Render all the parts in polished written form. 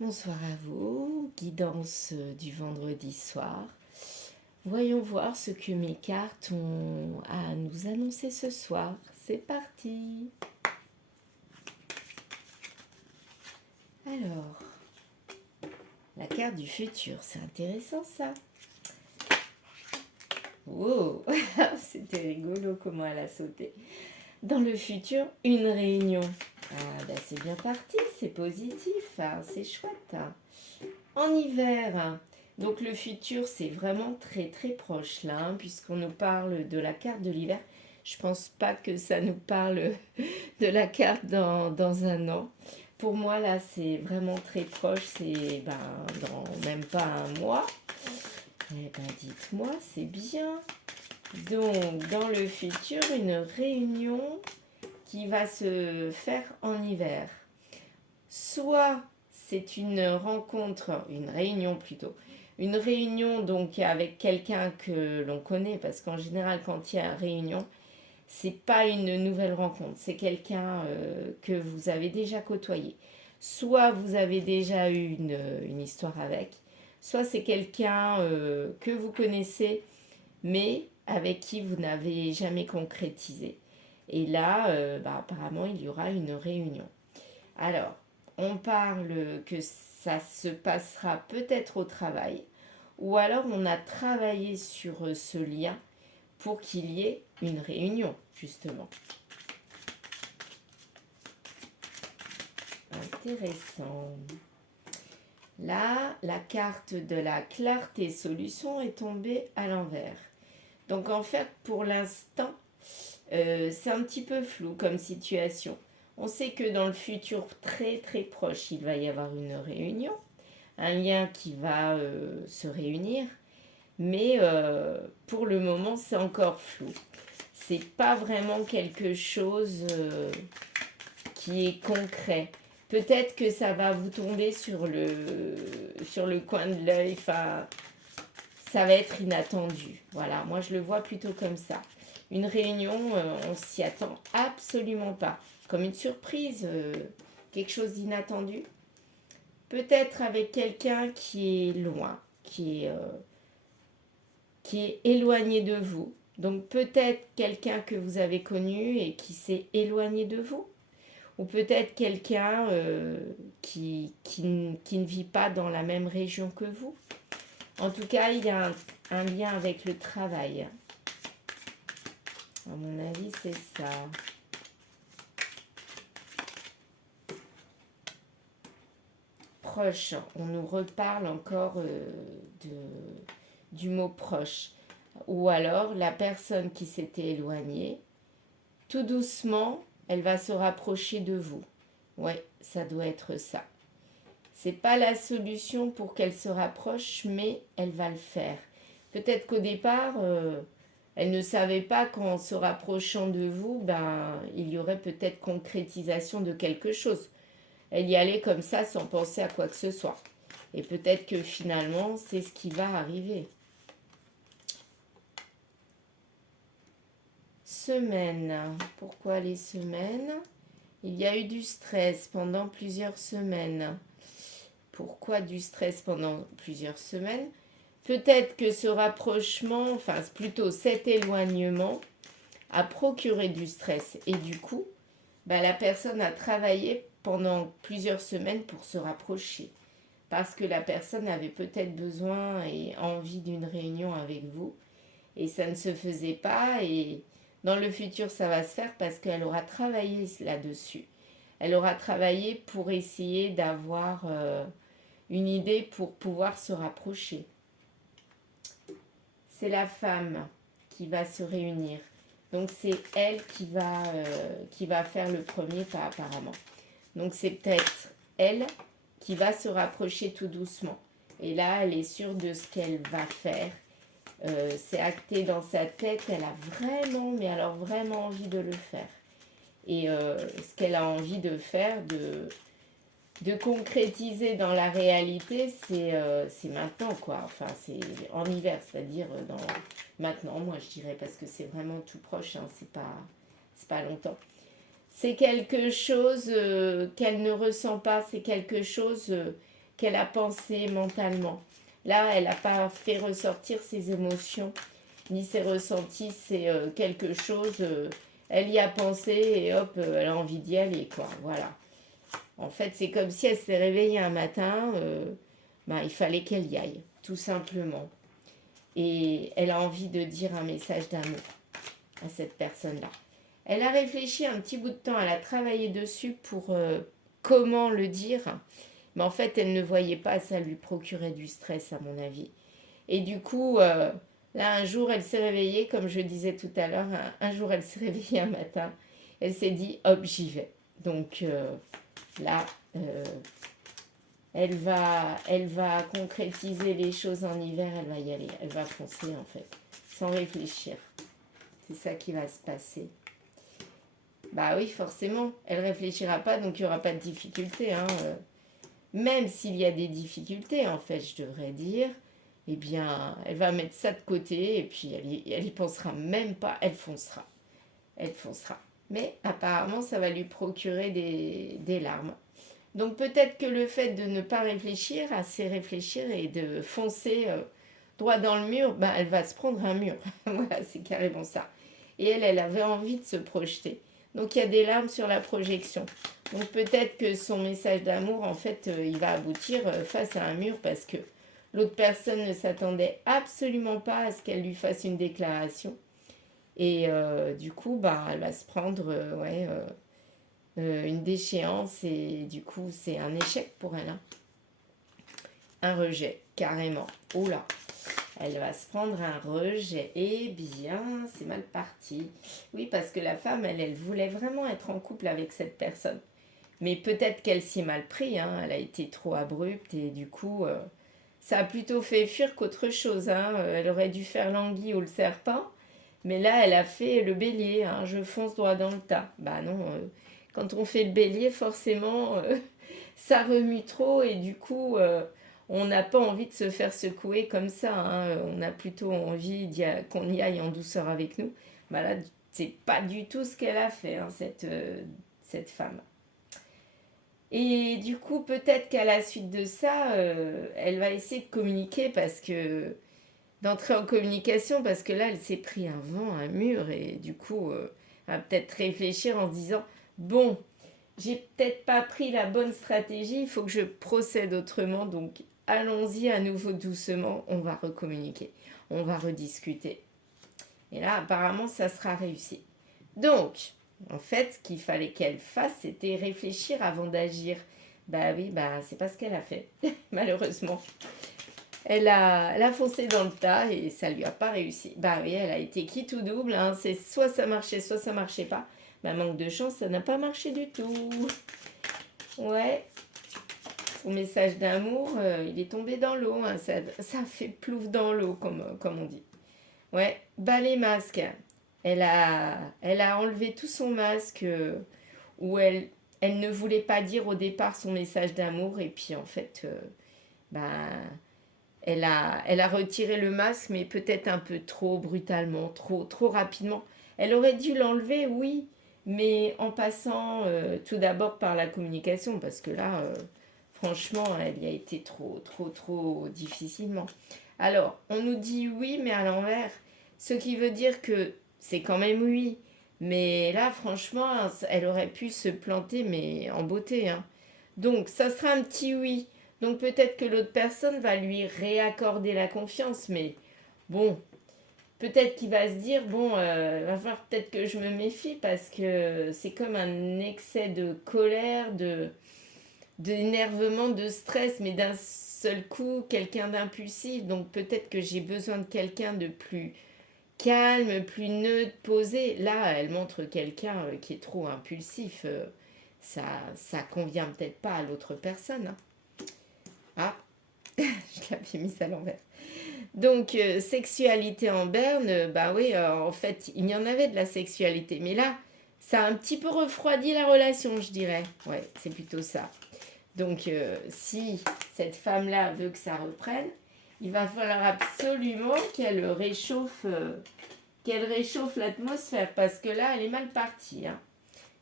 Bonsoir à vous, guidance du vendredi soir. Voyons voir ce que mes cartes ont à nous annoncer ce soir. C'est parti. Alors, la carte du futur, c'est intéressant ça. Wow, c'était rigolo comment elle a sauté. Dans le futur, une réunion. Ah ben c'est bien parti, c'est positif, hein, c'est chouette. Hein. En hiver, donc le futur c'est vraiment très très proche là, hein, puisqu'on nous parle de la carte de l'hiver. Je pense pas que ça nous parle de la carte dans un an. Pour moi là c'est vraiment très proche, c'est dans même pas un mois. Eh ben dites-moi, c'est bien. Donc dans le futur, une réunion qui va se faire en hiver. Soit c'est une rencontre, une réunion plutôt, une réunion donc avec quelqu'un que l'on connaît, parce qu'en général quand il y a une réunion, c'est pas une nouvelle rencontre, c'est quelqu'un que vous avez déjà côtoyé. Soit vous avez déjà eu une histoire avec, soit c'est quelqu'un que vous connaissez, mais avec qui vous n'avez jamais concrétisé. Et là, apparemment, il y aura une réunion. Alors, on parle que ça se passera peut-être au travail, ou alors on a travaillé sur ce lien pour qu'il y ait une réunion, justement. Intéressant. Là, la carte de la clarté solution est tombée à l'envers. Donc en fait, pour l'instant, c'est un petit peu flou comme situation. On sait que dans le futur très très proche, il va y avoir une réunion, un lien qui va se réunir, mais pour le moment, c'est encore flou. C'est pas vraiment quelque chose qui est concret. Peut-être que ça va vous tomber sur le coin de l'œil, enfin, ça va être inattendu. Voilà, moi je le vois plutôt comme ça. Une réunion, on s'y attend absolument pas. Comme une surprise, quelque chose d'inattendu. Peut-être avec quelqu'un qui est loin, qui est éloigné de vous. Donc peut-être quelqu'un que vous avez connu et qui s'est éloigné de vous. Ou peut-être quelqu'un qui ne vit pas dans la même région que vous. En tout cas, il y a un lien avec le travail. À mon avis, c'est ça. Proche, on nous reparle encore du mot proche. Ou alors, la personne qui s'était éloignée, tout doucement, elle va se rapprocher de vous. Ouais, ça doit être ça. C'est pas la solution pour qu'elle se rapproche, mais elle va le faire. Peut-être qu'au départ, elle ne savait pas qu'en se rapprochant de vous, il y aurait peut-être concrétisation de quelque chose. Elle y allait comme ça sans penser à quoi que ce soit. Et peut-être que finalement, c'est ce qui va arriver. Semaines. Pourquoi les semaines? Il y a eu du stress pendant plusieurs semaines. Pourquoi du stress pendant plusieurs semaines? Peut-être que ce rapprochement, enfin plutôt cet éloignement, a procuré du stress. Et du coup, la personne a travaillé pendant plusieurs semaines pour se rapprocher. Parce que la personne avait peut-être besoin et envie d'une réunion avec vous. Et ça ne se faisait pas. Et dans le futur, ça va se faire parce qu'elle aura travaillé là-dessus. Elle aura travaillé pour essayer d'avoir une idée pour pouvoir se rapprocher. C'est la femme qui va se réunir. Donc c'est elle qui va faire le premier pas apparemment. Donc c'est peut-être elle qui va se rapprocher tout doucement. Et là, elle est sûre de ce qu'elle va faire. C'est acté dans sa tête. Elle a vraiment, mais alors vraiment envie de le faire. Et ce qu'elle a envie de faire, de concrétiser dans la réalité, c'est maintenant, quoi. Enfin, c'est en hiver, c'est-à-dire maintenant, moi, je dirais, parce que c'est vraiment tout proche, hein, c'est pas longtemps. C'est quelque chose qu'elle ne ressent pas, c'est quelque chose qu'elle a pensé mentalement. Là, elle n'a pas fait ressortir ses émotions, ni ses ressentis, c'est quelque chose, elle y a pensé et hop, elle a envie d'y aller, quoi, voilà. En fait, c'est comme si elle s'est réveillée un matin, il fallait qu'elle y aille, tout simplement. Et elle a envie de dire un message d'amour à cette personne-là. Elle a réfléchi un petit bout de temps, elle a travaillé dessus pour comment le dire, mais en fait, elle ne voyait pas, ça lui procurait du stress, à mon avis. Et du coup, là, un jour, elle s'est réveillée, comme je disais tout à l'heure, un jour, elle s'est réveillée un matin, elle s'est dit, hop, j'y vais. Donc là, elle va concrétiser les choses en hiver, elle va y aller, elle va foncer en fait, sans réfléchir. C'est ça qui va se passer. Bah oui, forcément, elle réfléchira pas, donc il n'y aura pas de difficulté. Même s'il y a des difficultés, en fait, je devrais dire, eh bien, elle va mettre ça de côté et puis elle y pensera même pas, elle foncera. Elle foncera. Mais apparemment, ça va lui procurer des larmes. Donc peut-être que le fait de ne pas réfléchir, assez réfléchir et de foncer droit dans le mur, elle va se prendre un mur. Voilà, c'est carrément ça. Et elle avait envie de se projeter. Donc il y a des larmes sur la projection. Donc peut-être que son message d'amour, en fait, il va aboutir face à un mur parce que l'autre personne ne s'attendait absolument pas à ce qu'elle lui fasse une déclaration. Et du coup, elle va se prendre une déchéance et du coup, c'est un échec pour elle. Un rejet, carrément. Oula, elle va se prendre un rejet. Eh bien, c'est mal parti. Oui, parce que la femme, elle voulait vraiment être en couple avec cette personne. Mais peut-être qu'elle s'y est mal pris, elle a été trop abrupte et du coup, ça a plutôt fait fuir qu'autre chose. Elle aurait dû faire l'anguille ou le serpent, mais là, elle a fait le bélier, je fonce droit dans le tas. Bah non, quand on fait le bélier, forcément, ça remue trop et du coup, on n'a pas envie de se faire secouer comme ça. On a plutôt envie qu'on y aille en douceur avec nous. Bah là, c'est pas du tout ce qu'elle a fait, cette femme. Et du coup, peut-être qu'à la suite de ça, elle va essayer de communiquer d'entrer en communication parce que là, elle s'est pris un vent, un mur et du coup, elle va peut-être réfléchir en se disant, bon, j'ai peut-être pas pris la bonne stratégie, il faut que je procède autrement, donc allons-y à nouveau doucement, on va recommuniquer, on va rediscuter. Et là, apparemment, ça sera réussi. Donc, en fait, ce qu'il fallait qu'elle fasse, c'était réfléchir avant d'agir. Bah oui, c'est pas ce qu'elle a fait, malheureusement. Elle a foncé dans le tas et ça lui a pas réussi. Bah oui, elle a été quitte ou double. C'est soit ça marchait pas. Manque de chance, ça n'a pas marché du tout. Ouais. Son message d'amour, il est tombé dans l'eau. Ça fait plouf dans l'eau, comme on dit. Ouais, les masques. Elle a enlevé tout son masque où elle ne voulait pas dire au départ son message d'amour. Et puis en fait, elle a retiré le masque, mais peut-être un peu trop brutalement, trop rapidement. Elle aurait dû l'enlever, oui, mais en passant tout d'abord par la communication, parce que là, franchement, elle y a été trop difficilement. Alors, on nous dit oui, mais à l'envers, ce qui veut dire que c'est quand même oui. Mais là, franchement, elle aurait pu se planter, mais en beauté. Donc, ça sera un petit oui. Donc peut-être que l'autre personne va lui réaccorder la confiance, mais bon, peut-être qu'il va se dire, bon, va falloir peut-être que je me méfie parce que c'est comme un excès de colère, d'énervement, de stress, mais d'un seul coup, quelqu'un d'impulsif. Donc peut-être que j'ai besoin de quelqu'un de plus calme, plus neutre, posé. Là, elle montre quelqu'un qui est trop impulsif. Ça convient peut-être pas à l'autre personne. Ah, je l'avais mise à l'envers. Donc, sexualité en berne, oui, en fait, il y en avait de la sexualité. Mais là, ça a un petit peu refroidi la relation, je dirais. Ouais, c'est plutôt ça. Donc, si cette femme-là veut que ça reprenne, il va falloir absolument qu'elle réchauffe l'atmosphère. Parce que là, elle est mal partie.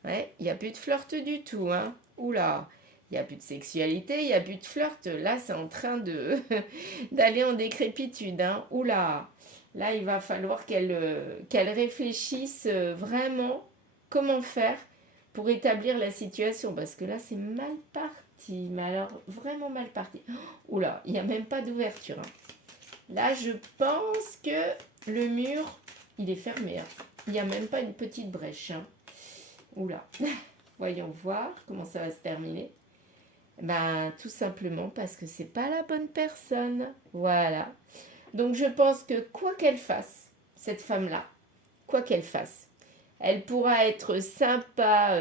Ouais, il n'y a plus de flirt du tout. Oula, Il n'y a plus de sexualité, il n'y a plus de flirt. Là, c'est en train de d'aller en décrépitude. Hein. Oula, là, il va falloir qu'elle réfléchisse vraiment comment faire pour établir la situation. Parce que là, c'est mal parti. Mais alors, vraiment mal parti. Oula, il n'y a même pas d'ouverture. Hein. Là, je pense que le mur, il est fermé. Hein. Il n'y a même pas une petite brèche. Hein. Oula. Voyons voir comment ça va se terminer. Ben, tout simplement parce que c'est pas la bonne personne. Voilà. Donc, je pense que quoi qu'elle fasse, cette femme-là, quoi qu'elle fasse, elle pourra être sympa,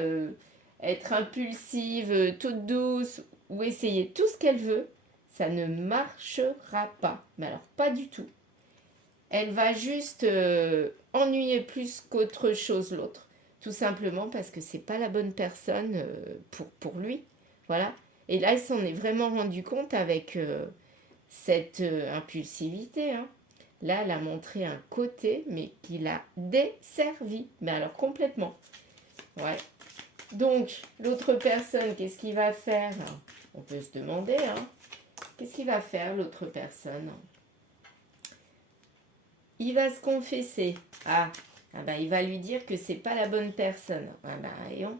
être impulsive, toute douce, ou essayer tout ce qu'elle veut. Ça ne marchera pas. Mais alors, pas du tout. Elle va juste ennuyer plus qu'autre chose l'autre. Tout simplement parce que c'est pas la bonne personne pour lui. Voilà. Et là, il s'en est vraiment rendu compte avec cette impulsivité. Hein. Là, elle a montré un côté, mais qui l'a desservi. Mais alors complètement. Ouais. Donc, l'autre personne, qu'est-ce qu'il va faire? On peut se demander. Hein. Qu'est-ce qu'il va faire, l'autre personne? Il va se confesser. Ah ben, il va lui dire que c'est pas la bonne personne. Ah ben, voyons.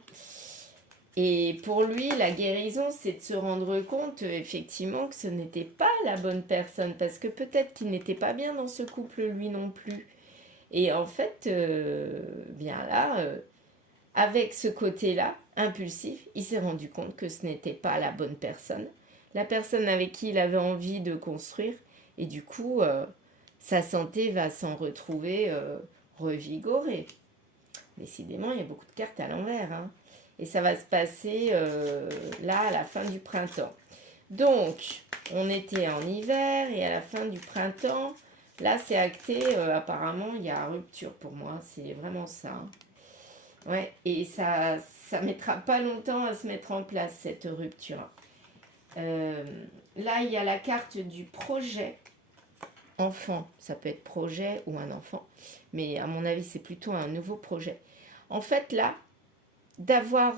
Et pour lui, la guérison, c'est de se rendre compte, effectivement, que ce n'était pas la bonne personne. Parce que peut-être qu'il n'était pas bien dans ce couple, lui non plus. Et en fait, bien là, avec ce côté-là, impulsif, il s'est rendu compte que ce n'était pas la bonne personne. La personne avec qui il avait envie de construire. Et du coup, sa santé va s'en retrouver revigorée. Décidément, il y a beaucoup de cartes à l'envers. Hein. Et ça va se passer là, à la fin du printemps. Donc, on était en hiver et à la fin du printemps, là, c'est acté. Apparemment, il y a rupture pour moi. C'est vraiment ça. Hein. Ouais, et ça mettra pas longtemps à se mettre en place, cette rupture. Là, il y a la carte du projet enfant. Ça peut être projet ou un enfant. Mais à mon avis, c'est plutôt un nouveau projet. En fait, là, d'avoir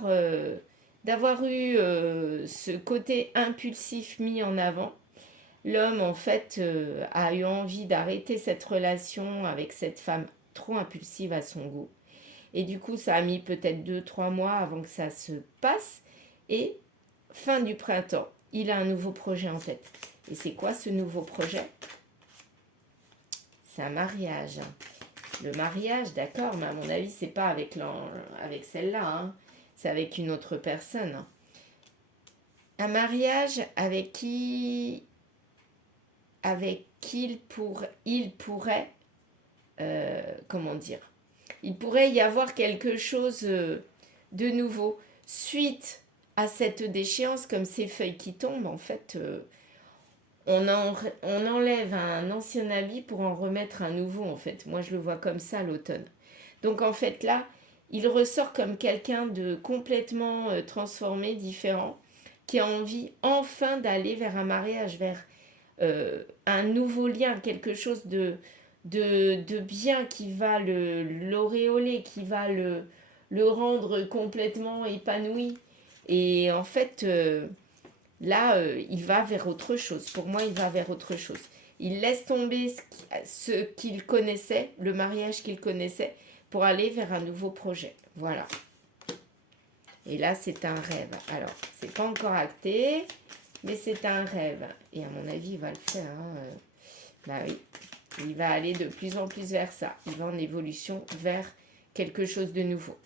eu ce côté impulsif mis en avant, l'homme, en fait, a eu envie d'arrêter cette relation avec cette femme trop impulsive à son goût. Et du coup, ça a mis peut-être 2-3 mois avant que ça se passe. Et fin du printemps, il a un nouveau projet en tête. Et c'est quoi ce nouveau projet? C'est un mariage. Le mariage, d'accord, mais à mon avis, c'est pas avec celle-là. Hein. C'est avec une autre personne. Un mariage avec qui il pourrait, comment dire, il pourrait y avoir quelque chose de nouveau. Suite à cette déchéance, comme ces feuilles qui tombent, en fait, on enlève un ancien habit pour en remettre un nouveau, en fait. Moi, je le vois comme ça, l'automne. Donc, en fait, là, il ressort comme quelqu'un de complètement transformé, différent, qui a envie enfin d'aller vers un mariage, vers un nouveau lien, quelque chose de bien qui va l'auréoler, qui va le rendre complètement épanoui. Et en fait, là, il va vers autre chose. Pour moi, il va vers autre chose. Il laisse tomber ce qu'il connaissait, le mariage qu'il connaissait, pour aller vers un nouveau projet. Voilà. Et là, c'est un rêve. Alors, c'est pas encore acté, mais c'est un rêve. Et à mon avis, il va le faire. Hein. Bah oui. Il va aller de plus en plus vers ça. Il va en évolution vers quelque chose de nouveau.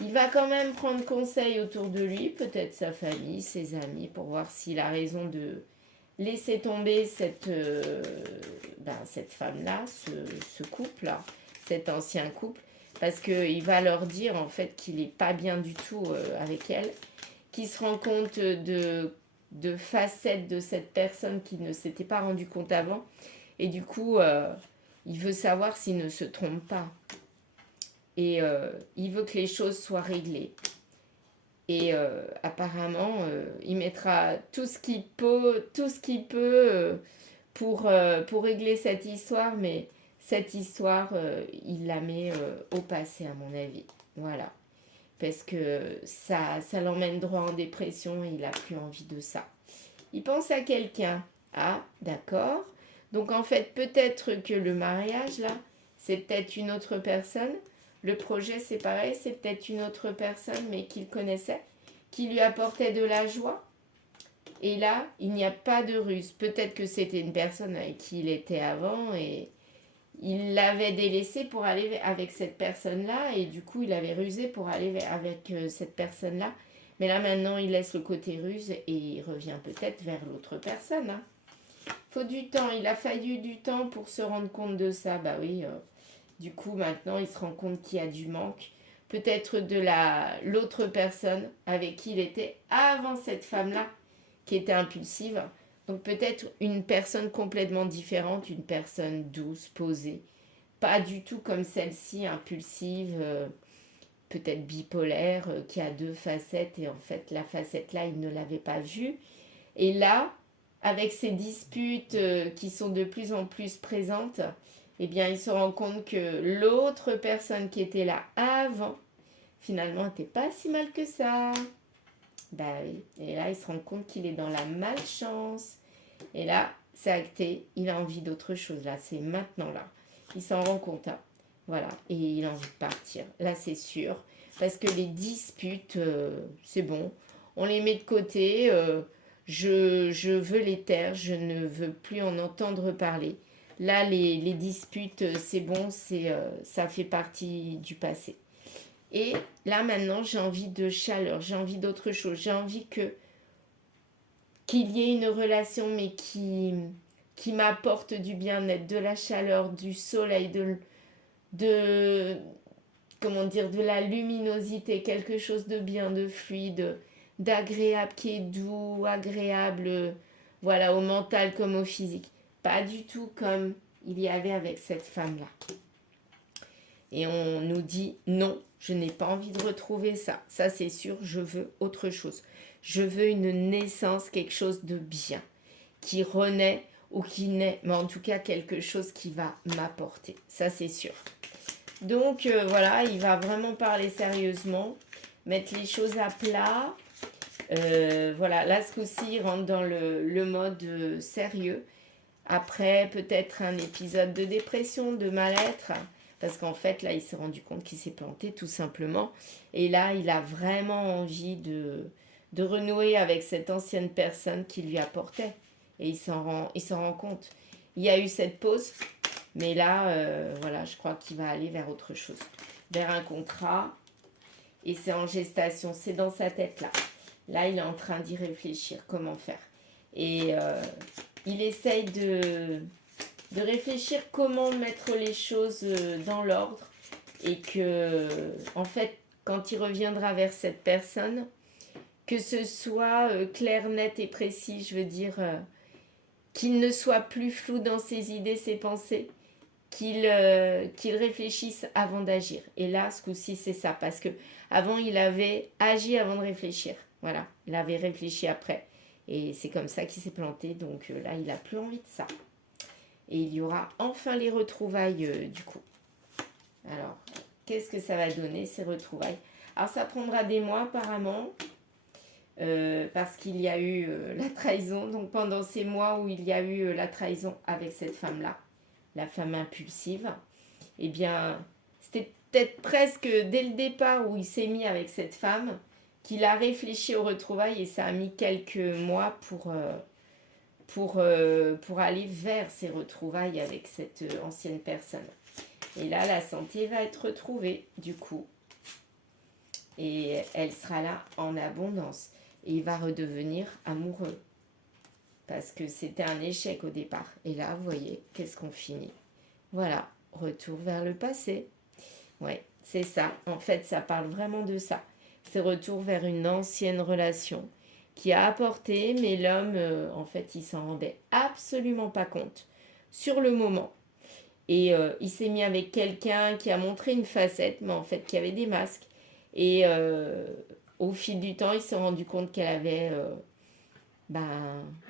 Il va quand même prendre conseil autour de lui, peut-être sa famille, ses amis, pour voir s'il a raison de laisser tomber cette femme-là, ce couple-là, cet ancien couple, parce qu'il va leur dire en fait qu'il n'est pas bien du tout avec elle, qu'il se rend compte de facettes de cette personne qu'il ne s'était pas rendu compte avant, et du coup, il veut savoir s'il ne se trompe pas. Et il veut que les choses soient réglées. Et apparemment, il mettra tout ce qu'il peut pour régler cette histoire, mais cette histoire, il la met au passé, à mon avis. Voilà. parce que ça l'emmène droit en dépression et il n'a plus envie de ça. Il pense à quelqu'un. Ah, d'accord. Donc en fait, peut-être que le mariage, là, c'est peut-être une autre personne. Le projet, c'est pareil, c'est peut-être une autre personne, mais qu'il connaissait, qui lui apportait de la joie. Et là, il n'y a pas de ruse. Peut-être que c'était une personne avec qui il était avant et il l'avait délaissé pour aller avec cette personne-là. Et du coup, il avait rusé pour aller avec cette personne-là. Mais là, maintenant, il laisse le côté ruse et il revient peut-être vers l'autre personne. Hein. Faut du temps. Il a fallu du temps pour se rendre compte de ça. Bah oui, du coup, maintenant, il se rend compte qu'il y a du manque. Peut-être de l'autre personne avec qui il était avant cette femme-là, qui était impulsive. Donc peut-être une personne complètement différente, une personne douce, posée. Pas du tout comme celle-ci, impulsive, peut-être bipolaire, qui a deux facettes. Et en fait, la facette-là, il ne l'avait pas vue. Et là, avec ces disputes qui sont de plus en plus présentes, eh bien, il se rend compte que l'autre personne qui était là avant, finalement, n'était pas si mal que ça. Bah oui. Et là, il se rend compte qu'il est dans la malchance. Et là, c'est acté. Il a envie d'autre chose. Là, c'est maintenant là. Il s'en rend compte. Hein. Voilà. Et il a envie de partir. Là, c'est sûr. Parce que les disputes, c'est bon. On les met de côté. Je veux les taire. Je ne veux plus en entendre parler. Là, les disputes, c'est bon. Ça fait partie du passé. Et là, maintenant, j'ai envie de chaleur, j'ai envie d'autre chose. J'ai envie qu'il y ait une relation, mais qui m'apporte du bien-être, de la chaleur, du soleil, de, comment dire, de la luminosité, quelque chose de bien, de fluide, d'agréable, qui est doux, agréable, voilà, au mental comme au physique. Pas du tout comme il y avait avec cette femme-là. Et on nous dit non, je n'ai pas envie de retrouver ça. Ça, c'est sûr, je veux autre chose. Je veux une naissance, quelque chose de bien, qui renaît ou qui naît, mais en tout cas quelque chose qui va m'apporter. Ça, c'est sûr. Donc, voilà, il va vraiment parler sérieusement, mettre les choses à plat. Voilà, là, ce coup-ci, il rentre dans le mode sérieux. Après, peut-être un épisode de dépression, de mal-être. Parce qu'en fait, là, il s'est rendu compte qu'il s'est planté, tout simplement. Et là, il a vraiment envie de renouer avec cette ancienne personne qui lui apportait. Et il s'en rend compte. Il y a eu cette pause, mais là, voilà, je crois qu'il va aller vers autre chose. Vers un contrat. Et c'est en gestation, c'est dans sa tête, là. Là, il est en train d'y réfléchir, comment faire. Et il essaye de réfléchir comment mettre les choses dans l'ordre et que, en fait, quand il reviendra vers cette personne, que ce soit clair, net et précis, je veux dire, qu'il ne soit plus flou dans ses idées, ses pensées, qu'il réfléchisse avant d'agir. Et là, ce coup-ci, c'est ça, parce que avant, il avait agi avant de réfléchir. Voilà, il avait réfléchi après. Et c'est comme ça qu'il s'est planté, donc là, il n'a plus envie de ça. Et il y aura enfin les retrouvailles du coup. Alors, qu'est-ce que ça va donner ces retrouvailles? Alors, ça prendra des mois apparemment, parce qu'il y a eu la trahison. Donc, pendant ces mois où il y a eu la trahison avec cette femme-là, la femme impulsive, eh bien, c'était peut-être presque dès le départ où il s'est mis avec cette femme qu'il a réfléchi aux retrouvailles et ça a mis quelques mois pour aller vers ces retrouvailles avec cette ancienne personne. Et là, la santé va être retrouvée, du coup. Et elle sera là en abondance. Et il va redevenir amoureux. Parce que c'était un échec au départ. Et là, vous voyez, qu'est-ce qu'on finit? Voilà, retour vers le passé. Ouais, c'est ça. En fait, ça parle vraiment de ça. C'est retour vers une ancienne relation qui a apporté, mais l'homme, en fait, il s'en rendait absolument pas compte sur le moment. Et il s'est mis avec quelqu'un qui a montré une facette, mais en fait, qui avait des masques. Et au fil du temps, il s'est rendu compte qu'elle avait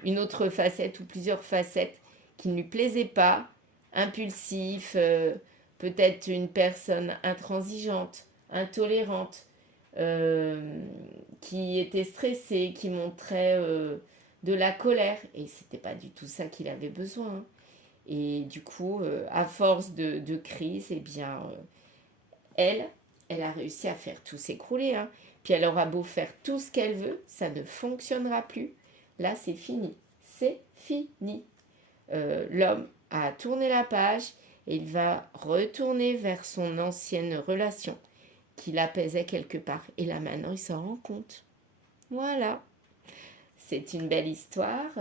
une autre facette ou plusieurs facettes qui ne lui plaisaient pas, impulsif, peut-être une personne intransigeante, intolérante, qui était stressé, qui montrait de la colère. Et c'était pas du tout ça qu'il avait besoin, hein. Et du coup, à force de crise, eh bien, elle, elle a réussi à faire tout s'écrouler, hein. Puis elle aura beau faire tout ce qu'elle veut, ça ne fonctionnera plus. Là, c'est fini. C'est fini. L'homme a tourné la page et il va retourner vers son ancienne relation qui l'apaisait quelque part. Et là, maintenant, il s'en rend compte. Voilà. C'est une belle histoire.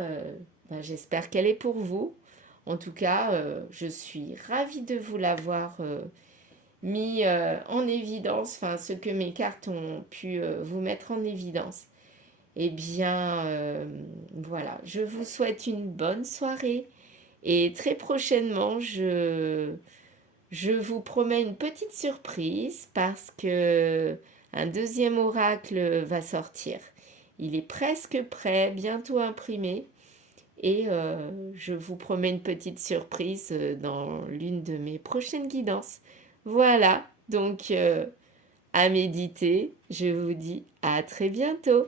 J'espère qu'elle est pour vous. En tout cas, je suis ravie de vous l'avoir mis en évidence, enfin ce que mes cartes ont pu vous mettre en évidence. Eh bien, voilà, je vous souhaite une bonne soirée et très prochainement, je vous promets une petite surprise parce que un deuxième oracle va sortir. Il est presque prêt, bientôt imprimé. Et je vous promets une petite surprise dans l'une de mes prochaines guidances. Voilà, donc à méditer. Je vous dis à très bientôt.